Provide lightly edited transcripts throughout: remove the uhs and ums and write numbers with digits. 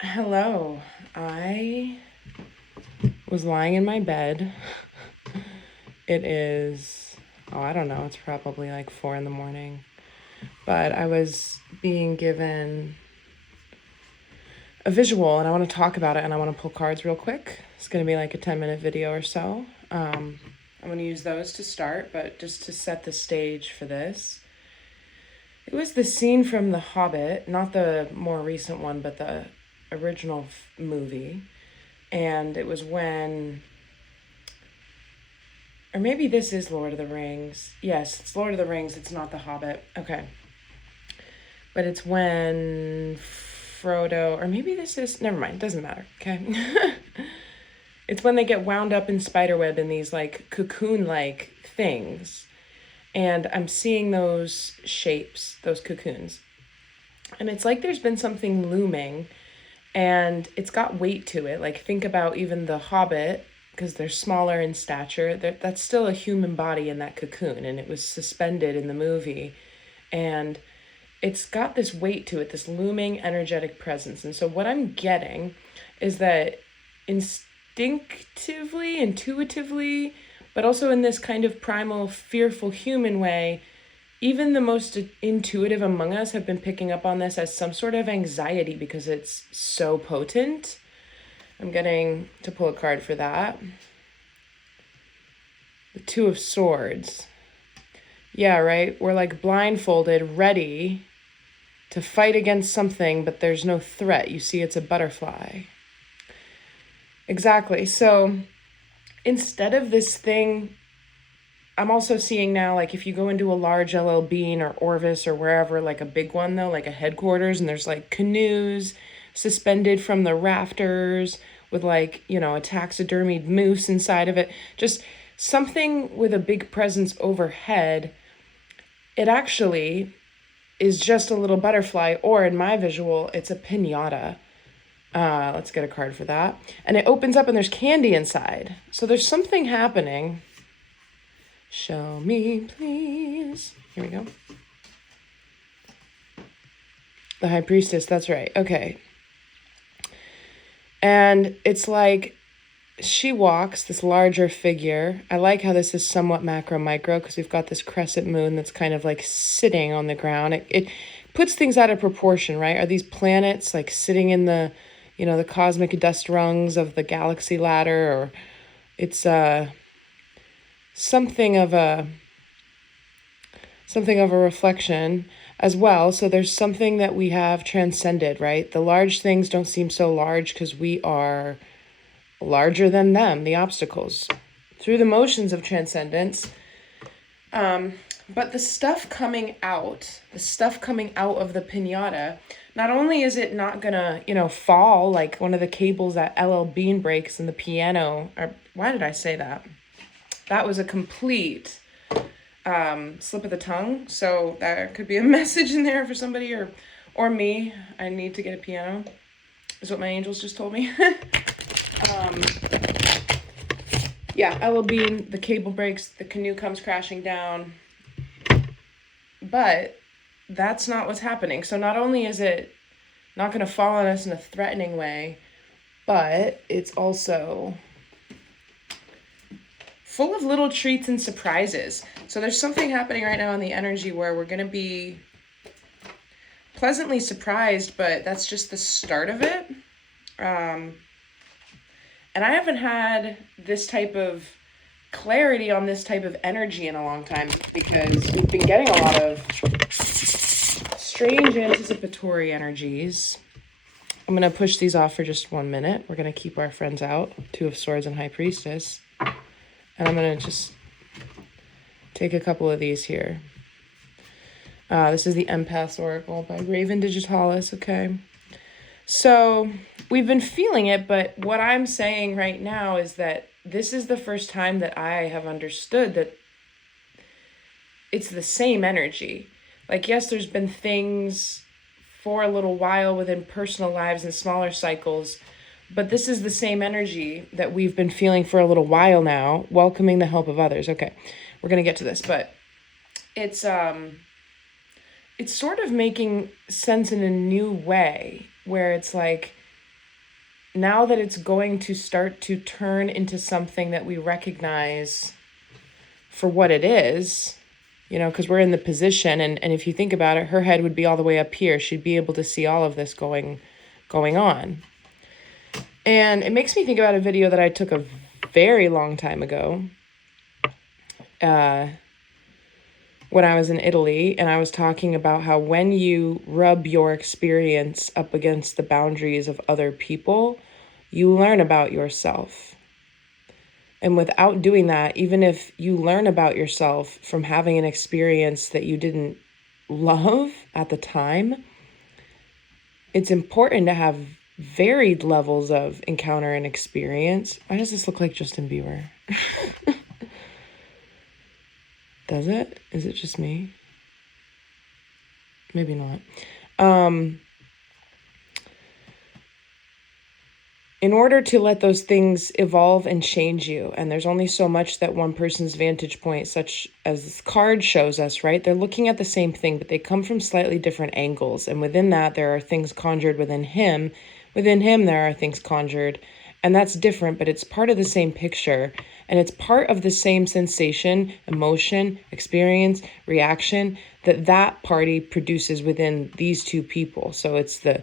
Hello. I was lying in my bed. It is, I don't know, it's probably like 4 in the morning. But I was being given a visual and I want to talk about it and I want to pull cards real quick. It's going to be like a 10-minute video or so. I'm going to use those to start, but just to set the stage for this. It was the scene from The Hobbit, not the more recent one, but the original movie. And it was when, or maybe this is Lord of the Rings. Yes, it's Lord of the Rings. It's not The Hobbit. Okay. But it's when Frodo, or maybe this is, never mind, doesn't matter. Okay. It's when they get wound up in spiderweb in these like cocoon-like things. And I'm seeing those shapes, those cocoons. And it's like there's been something looming and it's got weight to it. Like think about even the Hobbit, because they're smaller in stature. That's still a human body in that cocoon, and it was suspended in the movie. And it's got this weight to it, this looming energetic presence. And so what I'm getting is that instinctively, intuitively, but also in this kind of primal, fearful human way, even the most intuitive among us have been picking up on this as some sort of anxiety because it's so potent. I'm getting to pull a card for that. The Two of Swords. Yeah, right? We're like blindfolded, ready to fight against something, but there's no threat. You see, it's a butterfly. Exactly. So instead of this thing, I'm also seeing now, like if you go into a large LL Bean or Orvis or wherever, like a big one though, like a headquarters, and there's like canoes suspended from the rafters with like, a taxidermied moose inside of it. Just something with a big presence overhead. It actually is just a little butterfly, or in my visual, it's a piñata. Let's get a card for that. And it opens up and there's candy inside. So there's something happening. Show me, please. Here we go. The High Priestess, that's right. Okay. And it's like she walks, this larger figure. I like how this is somewhat macro micro because we've got this crescent moon that's kind of like sitting on the ground. It puts things out of proportion, right? Are these planets like sitting in the, the cosmic dust rungs of the galaxy ladder, or it's something of a reflection as well. So there's something that we have transcended, right? The large things don't seem so large because we are larger than them, the obstacles, through the motions of transcendence. But the stuff coming out of the piñata, not only is it not gonna, fall like one of the cables that LL Bean breaks in the piano, or why did I say that? That was a complete slip of the tongue. So there could be a message in there for somebody or me. I need to get a piano, is what my angels just told me. Yeah, LL Bean, the cable breaks, the canoe comes crashing down. But that's not what's happening. So not only is it not going to fall on us in a threatening way, but it's also full of little treats and surprises. So there's something happening right now in the energy where we're going to be pleasantly surprised, but that's just the start of it. And I haven't had this type of clarity on this type of energy in a long time because we've been getting a lot of strange anticipatory energies. I'm going to push these off for just 1 minute. We're going to keep our friends out, Two of Swords and High Priestess. And I'm going to just take a couple of these here. This is the Empath Oracle by Raven Digitalis, okay? So we've been feeling it, but what I'm saying right now is that this is the first time that I have understood that it's the same energy. Like, yes, there's been things for a little while within personal lives and smaller cycles, but this is the same energy that we've been feeling for a little while now, welcoming the help of others. Okay, we're going to get to this, but it's sort of making sense in a new way where it's like now that it's going to start to turn into something that we recognize for what it is, because we're in the position, and if you think about it, her head would be all the way up here. She'd be able to see all of this going on. And it makes me think about a video that I took a very long time ago when I was in Italy, and I was talking about how when you rub your experience up against the boundaries of other people, you learn about yourself. And without doing that, even if you learn about yourself from having an experience that you didn't love at the time, it's important to have varied levels of encounter and experience. Why does this look like Justin Bieber? Does it? Is it just me? Maybe not. In order to let those things evolve and change you, and there's only so much that one person's vantage point, such as this card shows us, right? They're looking at the same thing, but they come from slightly different angles. And within that, there are things conjured within him. Within him, there are things conjured. And that's different, but it's part of the same picture. And it's part of the same sensation, emotion, experience, reaction that party produces within these two people. So it's the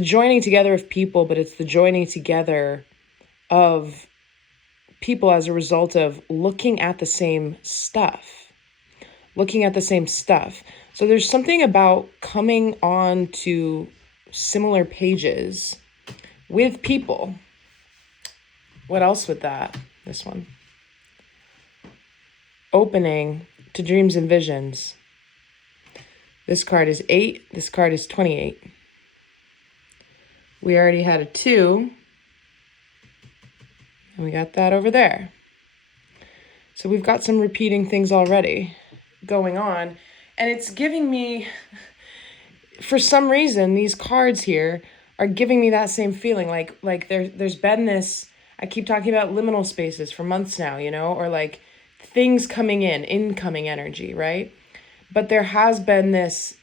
joining together of people, but it's the joining together of people as a result of looking at the same stuff. So there's something about coming on to similar pages with people. What else with that? This one. Opening to dreams and visions. This card is 8. This card is 28. We already had a 2. And we got that over there. So we've got some repeating things already going on. And it's giving me, for some reason, these cards here are giving me that same feeling. Like there's been this, I keep talking about liminal spaces for months now, or like things coming in, incoming energy, right? But there has been this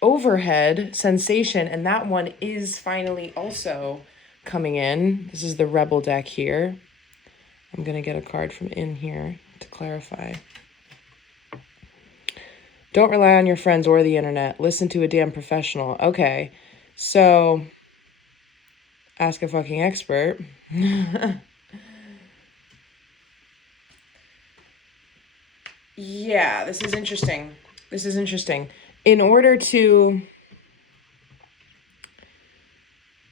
overhead sensation, and that one is finally also coming in. This is the Rebel deck here. I'm going to get a card from in here to clarify. Don't rely on your friends or the internet. Listen to a damn professional. Okay, so ask a fucking expert. Yeah, this is interesting. In order to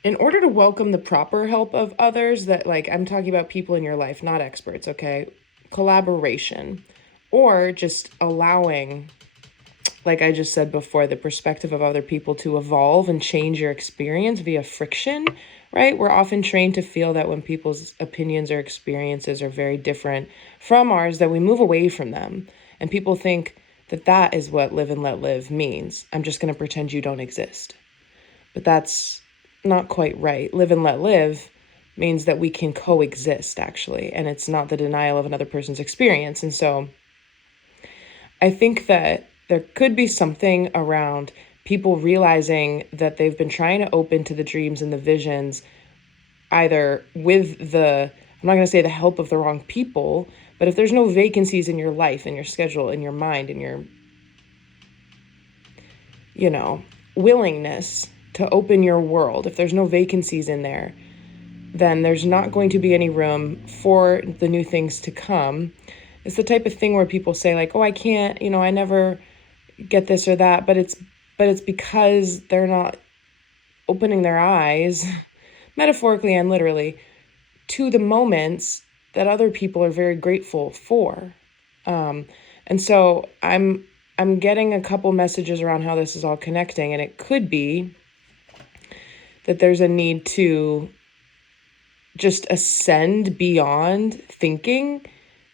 welcome the proper help of others, that, like, I'm talking about people in your life, not experts, okay? Collaboration, or just allowing, like I just said before, the perspective of other people to evolve and change your experience via friction, right? We're often trained to feel that when people's opinions or experiences are very different from ours, that we move away from them. And people think that is what live and let live means. I'm just going to pretend you don't exist. But that's not quite right. Live and let live means that we can coexist, actually. And it's not the denial of another person's experience. And so I think that there could be something around people realizing that they've been trying to open to the dreams and the visions, either with I'm not going to say the help of the wrong people, but if there's no vacancies in your life, in your schedule, in your mind, in your, willingness to open your world, if there's no vacancies in there, then there's not going to be any room for the new things to come. It's the type of thing where people say, like, oh, I can't, I never get this or that, but it's because they're not opening their eyes, metaphorically and literally, to the moments that other people are very grateful for. And so I'm getting a couple messages around how this is all connecting, and it could be that there's a need to just ascend beyond thinking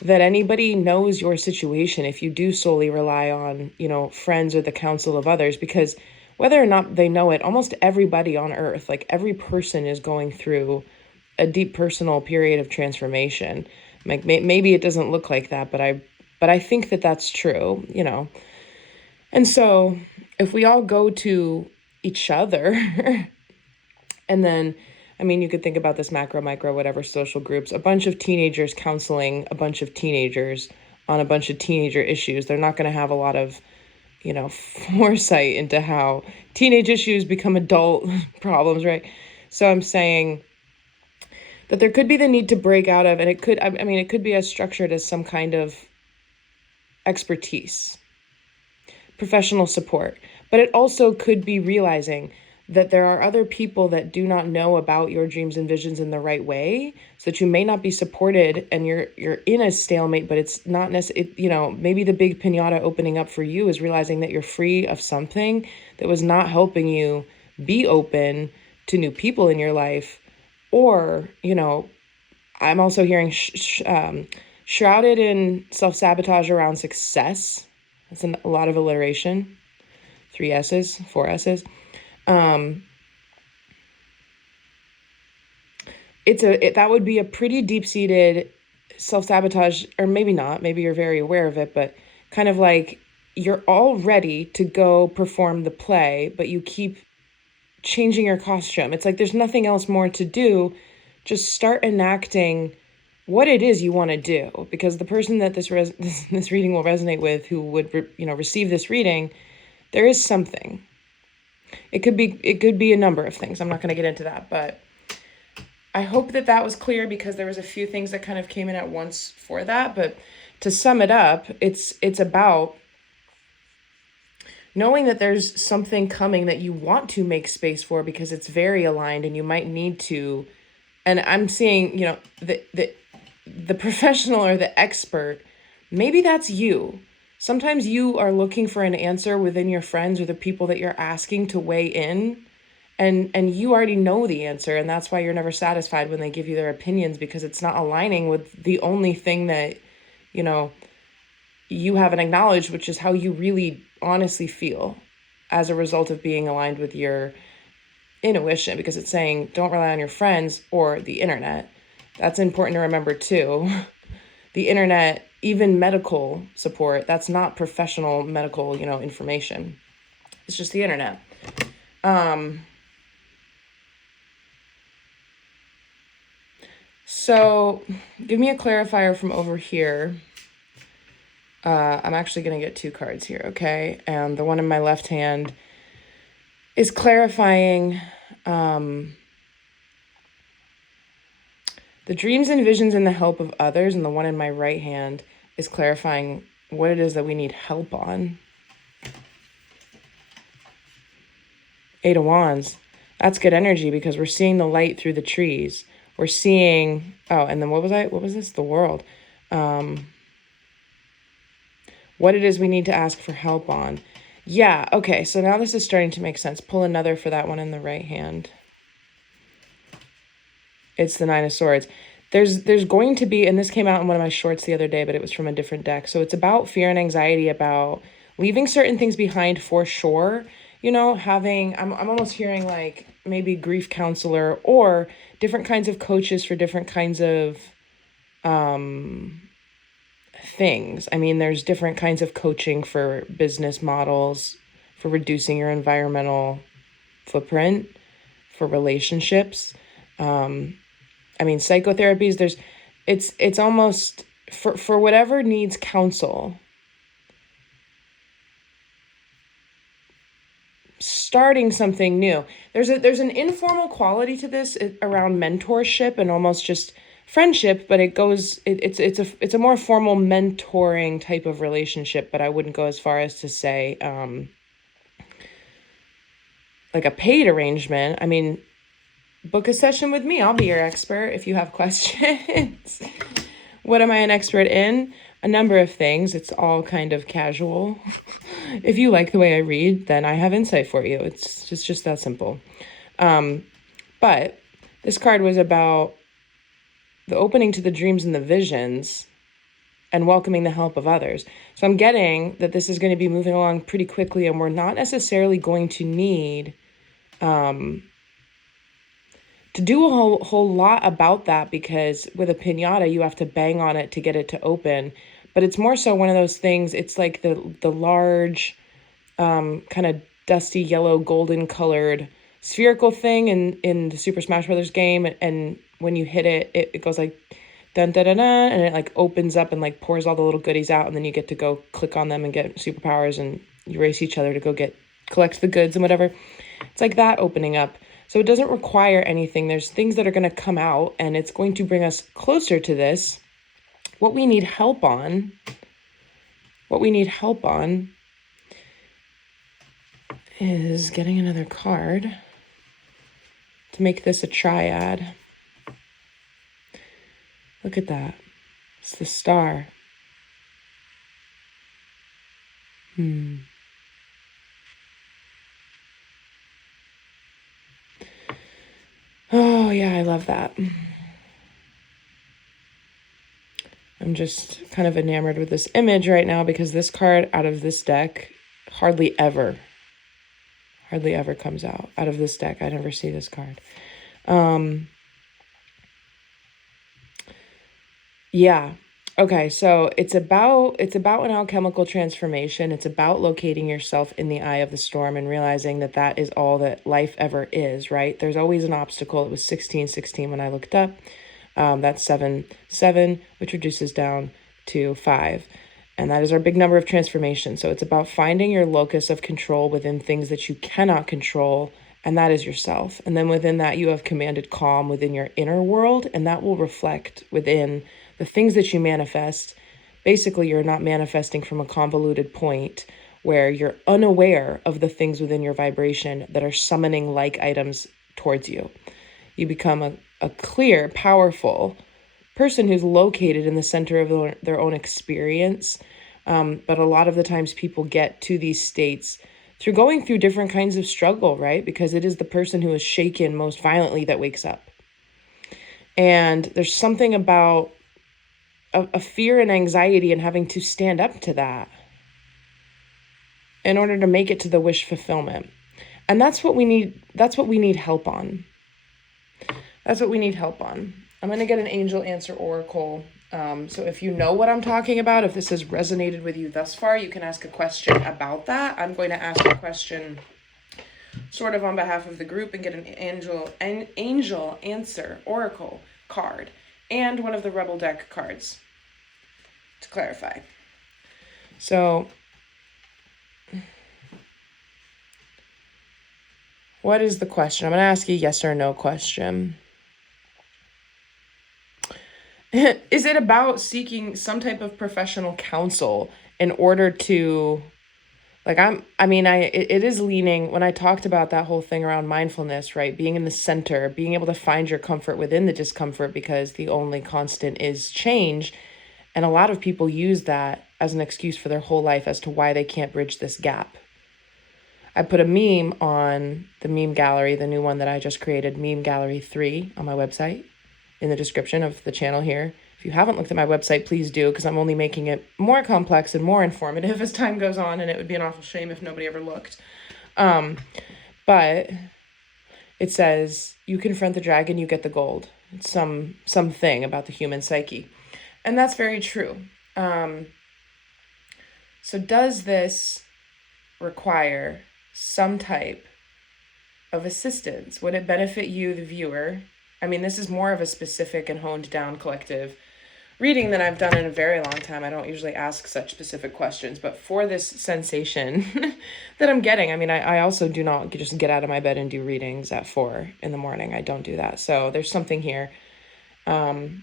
that anybody knows your situation if you do solely rely on, friends or the counsel of others, because whether or not they know it, almost everybody on earth, like every person, is going through a deep personal period of transformation. Like maybe it doesn't look like that, but I think that that's true, And so if we all go to each other And then, I mean, you could think about this macro, micro, whatever social groups, a bunch of teenagers counseling a bunch of teenagers on a bunch of teenager issues. They're not going to have a lot of, foresight into how teenage issues become adult problems, right? So I'm saying that there could be the need to break out of, and it could be as structured as some kind of expertise, professional support, but it also could be realizing that there are other people that do not know about your dreams and visions in the right way, so that you may not be supported, and you're in a stalemate, but it's not necessarily, maybe the big piñata opening up for you is realizing that you're free of something that was not helping you be open to new people in your life. Or, I'm also hearing shrouded in self-sabotage around success. That's a lot of alliteration. 3 S's, 4 S's. That would be a pretty deep-seated self-sabotage, or maybe not, maybe you're very aware of it, but kind of like you're all ready to go perform the play, but you keep changing your costume. It's like there's nothing else more to do. Just start enacting what it is you want to do, because the person that this reading will resonate with, who would receive this reading, there is something. It could be a number of things. I'm not going to get into that, but I hope that was clear, because there was a few things that kind of came in at once for that. But to sum it up, it's about knowing that there's something coming that you want to make space for, because it's very aligned and you might need to. And I'm seeing, the professional or the expert, maybe that's you. Sometimes you are looking for an answer within your friends or the people that you're asking to weigh in, and you already know the answer, and that's why you're never satisfied when they give you their opinions, because it's not aligning with the only thing that, you haven't acknowledged, which is how you really honestly feel as a result of being aligned with your intuition, because it's saying don't rely on your friends or the internet. That's important to remember too. The internet, even medical support, that's not professional medical, information. It's just the internet. So give me a clarifier from over here. I'm actually going to get 2 cards here, okay? And the one in my left hand is clarifying the dreams and visions and the help of others, and the one in my right hand is clarifying what it is that we need help on. 8 of Wands. That's good energy, because we're seeing the light through the trees. We're seeing, and then what was this? The world. What it is we need to ask for help on. Yeah, okay, so now this is starting to make sense. Pull another for that one in the right hand. It's the 9 of Swords. There's going to be, and this came out in one of my shorts the other day, but it was from a different deck. So it's about fear and anxiety about leaving certain things behind for sure. I'm almost hearing like maybe grief counselor or different kinds of coaches for different kinds of things. I mean, there's different kinds of coaching for business models, for reducing your environmental footprint, for relationships. Psychotherapies, it's almost for whatever needs counsel. Starting something new. There's an informal quality to this around mentorship and almost just friendship, but it's a more formal mentoring type of relationship, but I wouldn't go as far as to say like a paid arrangement. I mean, book a session with me. I'll be your expert if you have questions. What am I an expert in? A number of things. It's all kind of casual. If you like the way I read, then I have insight for you. It's just that simple. But this card was about the opening to the dreams and the visions and welcoming the help of others. So I'm getting that this is going to be moving along pretty quickly, and we're not necessarily going to need to do a whole lot about that, because with a piñata, you have to bang on it to get it to open. But it's more so one of those things, it's like the large, kind of dusty yellow golden colored spherical thing in the Super Smash Brothers game, and when you hit it, it goes like dun dun dun dun, and it like opens up and like pours all the little goodies out, and then you get to go click on them and get superpowers, and you race each other to go collect the goods and whatever. It's like that opening up. So it doesn't require anything. There's things that are going to come out, and it's going to bring us closer to this. What we need help on is getting another card to make this a triad. Look at that. It's the star. Oh, yeah, I love that. I'm just kind of enamored with this image right now because this card out of this deck hardly ever comes out of this deck. I never see this card. Yeah. Okay, so it's about an alchemical transformation. It's about locating yourself in the eye of the storm and realizing that that is all that life ever is, right? There's always an obstacle. It was 1616 when I looked up. That's 7, 7, which reduces down to 5. And that is our big number of transformation. So it's about finding your locus of control within things that you cannot control, and that is yourself. And then within that, you have commanded calm within your inner world, and that will reflect within the things that you manifest. Basically, you're not manifesting from a convoluted point where you're unaware of the things within your vibration that are summoning like items towards you. You become a clear, powerful person who's located in the center of their own experience. But a lot of the times people get to these states through going through different kinds of struggle, right? Because it is the person who is shaken most violently that wakes up. And there's something about a fear and anxiety and having to stand up to that in order to make it to the wish fulfillment. And that's what we need. That's what we need help on. That's what we need help on. I'm going to get an angel answer oracle. So if you know what I'm talking about, if this has resonated with you thus far, you can ask a question about that. I'm going to ask a question sort of on behalf of the group and get an angel answer oracle card and one of the Rebel deck cards to clarify. So what is the question? I'm going to ask you a yes or no question. Is it about seeking some type of professional counsel in order to, like, it is leaning, when I talked about that whole thing around mindfulness, right? Being in the center, being able to find your comfort within the discomfort because the only constant is change. And a lot of people use that as an excuse for their whole life as to why they can't bridge this gap. I put a meme on the meme gallery, the new one that I just created, Meme Gallery 3 on my website, in the description of the channel here. If you haven't looked at my website, please do, because I'm only making it more complex and more informative as time goes on, and it would be an awful shame if nobody ever looked. But it says, you confront the dragon, you get the gold. It's something about the human psyche. And that's very true. So does this require some type of assistance? Would it benefit you, the viewer? I mean, this is more of a specific and honed down collective reading than I've done in a very long time. I don't usually ask such specific questions, but for this sensation that I'm getting, I mean, I also do not just get out of my bed and do readings at 4 in the morning. I don't do that. So there's something here. And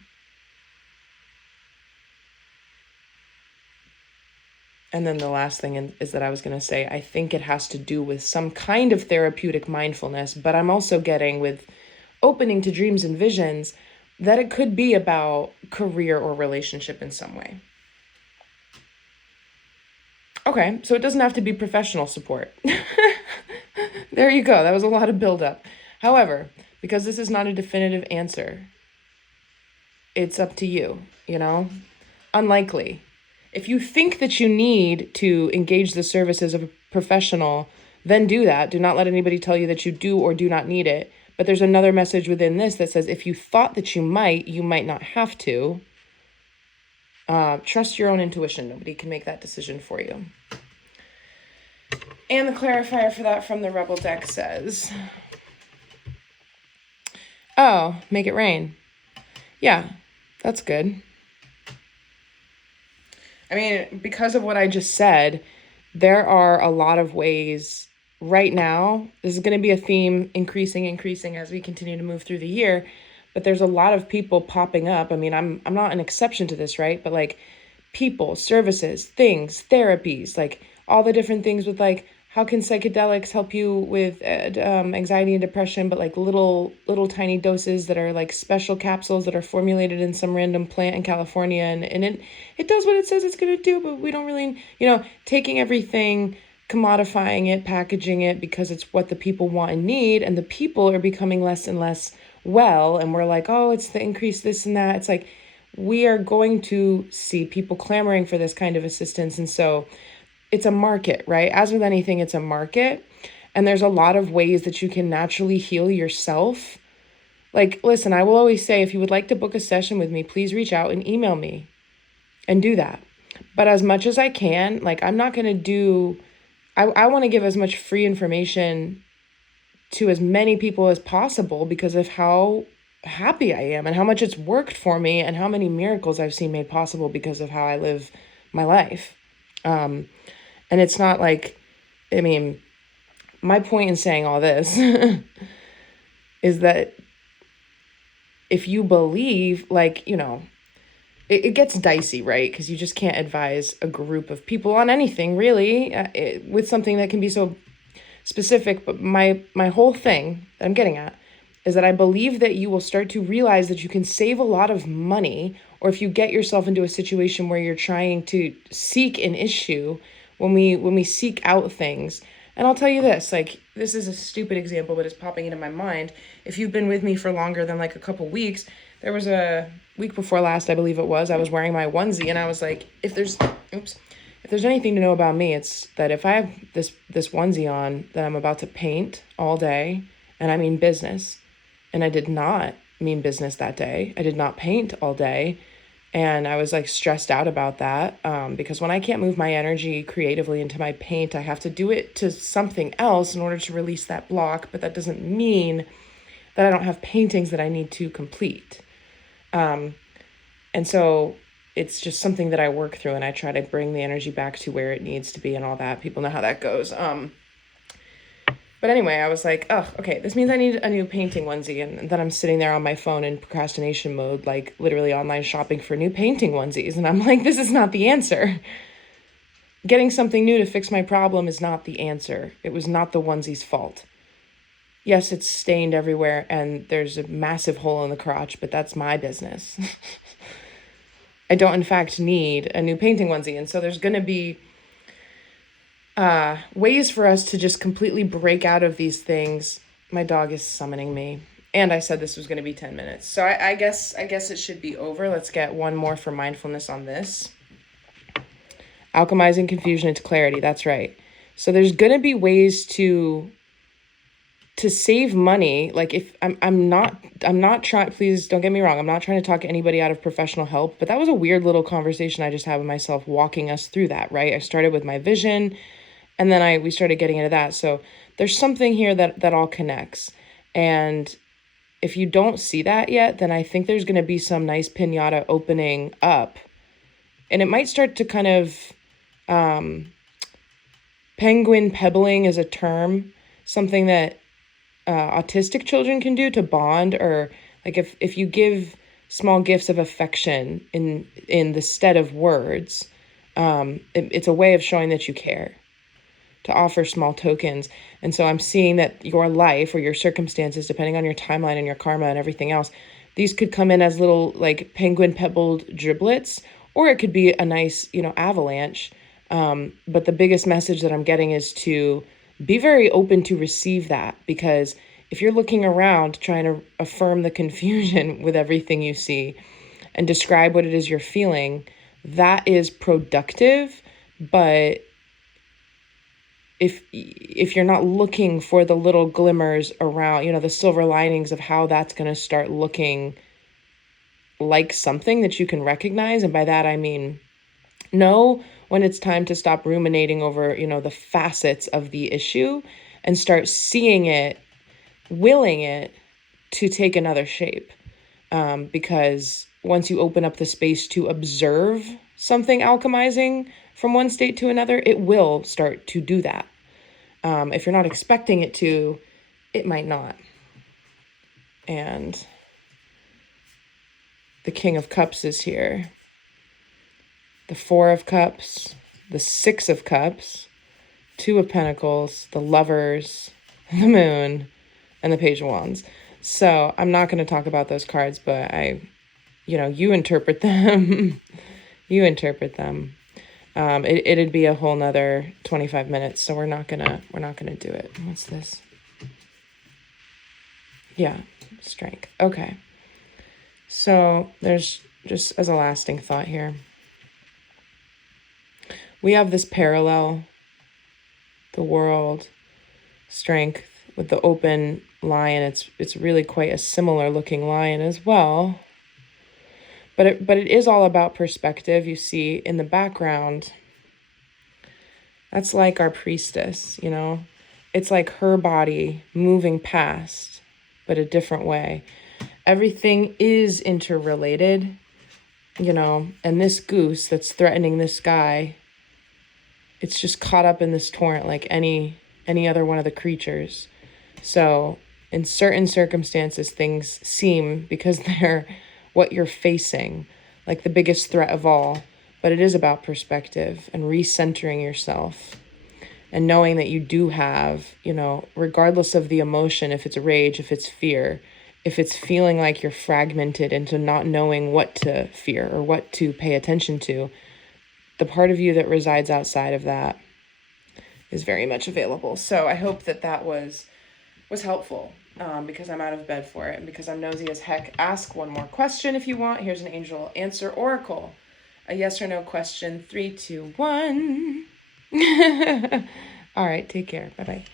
then the last thing is that I was going to say, I think it has to do with some kind of therapeutic mindfulness, but I'm also getting with opening to dreams and visions that it could be about career or relationship in some way. Okay, so it doesn't have to be professional support. There you go. That was a lot of buildup. However, because this is not a definitive answer, it's up to you, Unlikely. If you think that you need to engage the services of a professional, then do that. Do not let anybody tell you that you do or do not need it. But there's another message within this that says if you thought that you might not have to. Trust your own intuition. Nobody can make that decision for you. And the clarifier for that from the Rebel deck says, Oh, make it rain. Yeah, that's good. I mean, because of what I just said, there are a lot of ways right now. This is going to be a theme increasing as we continue to move through the year. But there's a lot of people popping up. I mean, I'm not an exception to this, right? But like people, services, things, therapies, like all the different things with like how can psychedelics help you with anxiety and depression, but like little tiny doses that are like special capsules that are formulated in some random plant in California, and it does what it says it's going to do, but we don't really, taking everything, commodifying it, packaging it because it's what the people want and need, and the people are becoming less and less well, and we're like, oh, it's the increase this and that. It's like we are going to see people clamoring for this kind of assistance. And so it's a market, right? As with anything, it's a market. And there's a lot of ways that you can naturally heal yourself. Like, listen, I will always say, if you would like to book a session with me, please reach out and email me and do that. But as much as I can, like, I'm not going to do, I want to give as much free information to as many people as possible because of how happy I am and how much it's worked for me and how many miracles I've seen made possible because of how I live my life. And it's not like, I mean, my point in saying all this is that if you believe, like, it gets dicey, right? Because you just can't advise a group of people on anything, really, with something that can be so specific. But my whole thing that I'm getting at is that I believe that you will start to realize that you can save a lot of money, or if you get yourself into a situation where you're trying to seek an issue, when we seek out things. And I'll tell you this, like, this is a stupid example, but it's popping into my mind. If you've been with me for longer than like a couple weeks, there was a week before last, I believe it was, I was wearing my onesie and I was like, if there's anything to know about me, it's that if I have this onesie on that I'm about to paint all day, and I mean business, and I did not mean business that day. I did not paint all day. And I was like stressed out about that because when I can't move my energy creatively into my paint, I have to do it to something else in order to release that block. But that doesn't mean that I don't have paintings that I need to complete. And so it's just something that I work through, and I try to bring the energy back to where it needs to be and all that. People know how that goes. But anyway, I was like, oh, okay, this means I need a new painting onesie. And then I'm sitting there on my phone in procrastination mode, like literally online shopping for new painting onesies. And I'm like, this is not the answer. Getting something new to fix my problem is not the answer. It was not the onesie's fault. Yes, it's stained everywhere and there's a massive hole in the crotch, but that's my business. I don't, in fact, need a new painting onesie. And so there's going to be ways for us to just completely break out of these things. My dog is summoning me. And I said this was going to be 10 minutes. So I guess it should be over. Let's get one more for mindfulness on this. Alchemizing confusion into clarity. That's right. So there's going to be ways to save money. Like if I'm not trying, please don't get me wrong, I'm not trying to talk anybody out of professional help, but that was a weird little conversation I just had with myself, walking us through that, right? I started with my vision, and then we started getting into that. So there's something here that all connects. And if you don't see that yet, then I think there's going to be some nice piñata opening up. And it might start to kind of, penguin pebbling is a term, something that autistic children can do to bond, or like if you give small gifts of affection in the stead of words, it's a way of showing that you care, to offer small tokens. And so I'm seeing that your life or your circumstances, depending on your timeline and your karma and everything else, these could come in as little like penguin pebbled driblets, or it could be a nice, avalanche. But the biggest message that I'm getting is to be very open to receive that, because if you're looking around trying to affirm the confusion with everything you see and describe what it is you're feeling, that is productive. But if you're not looking for the little glimmers around, the silver linings of how that's going to start looking like something that you can recognize, and by that I mean know when it's time to stop ruminating over, the facets of the issue and start seeing it, willing it, to take another shape. Because once you open up the space to observe something alchemizing from one state to another, it will start to do that. If you're not expecting it to, it might not. And the King of Cups is here. The Four of Cups, the Six of Cups, Two of Pentacles, the Lovers, the Moon, and the Page of Wands. So I'm not going to talk about those cards, but you interpret them. You interpret them. It'd be a whole nother 25 minutes, so we're not gonna do it. What's this? Yeah, strength. Okay. So there's just as a lasting thought here. We have this parallel, the World, strength with the open lion. It's really quite a similar looking lion as well. But it is all about perspective. You see in the background, that's like our priestess, It's like her body moving past, but a different way. Everything is interrelated, and this goose that's threatening this guy, it's just caught up in this torrent like any other one of the creatures. So in certain circumstances, things seem, because they're what you're facing, like the biggest threat of all. But it is about perspective and recentering yourself and knowing that you do have, regardless of the emotion, if it's rage, if it's fear, if it's feeling like you're fragmented into not knowing what to fear or what to pay attention to, the part of you that resides outside of that is very much available. So I hope that was helpful, because I'm out of bed for it and because I'm nosy as heck. Ask one more question if you want. Here's an angel answer oracle. A yes or no question. 3, 2, 1. All right, take care. Bye-bye.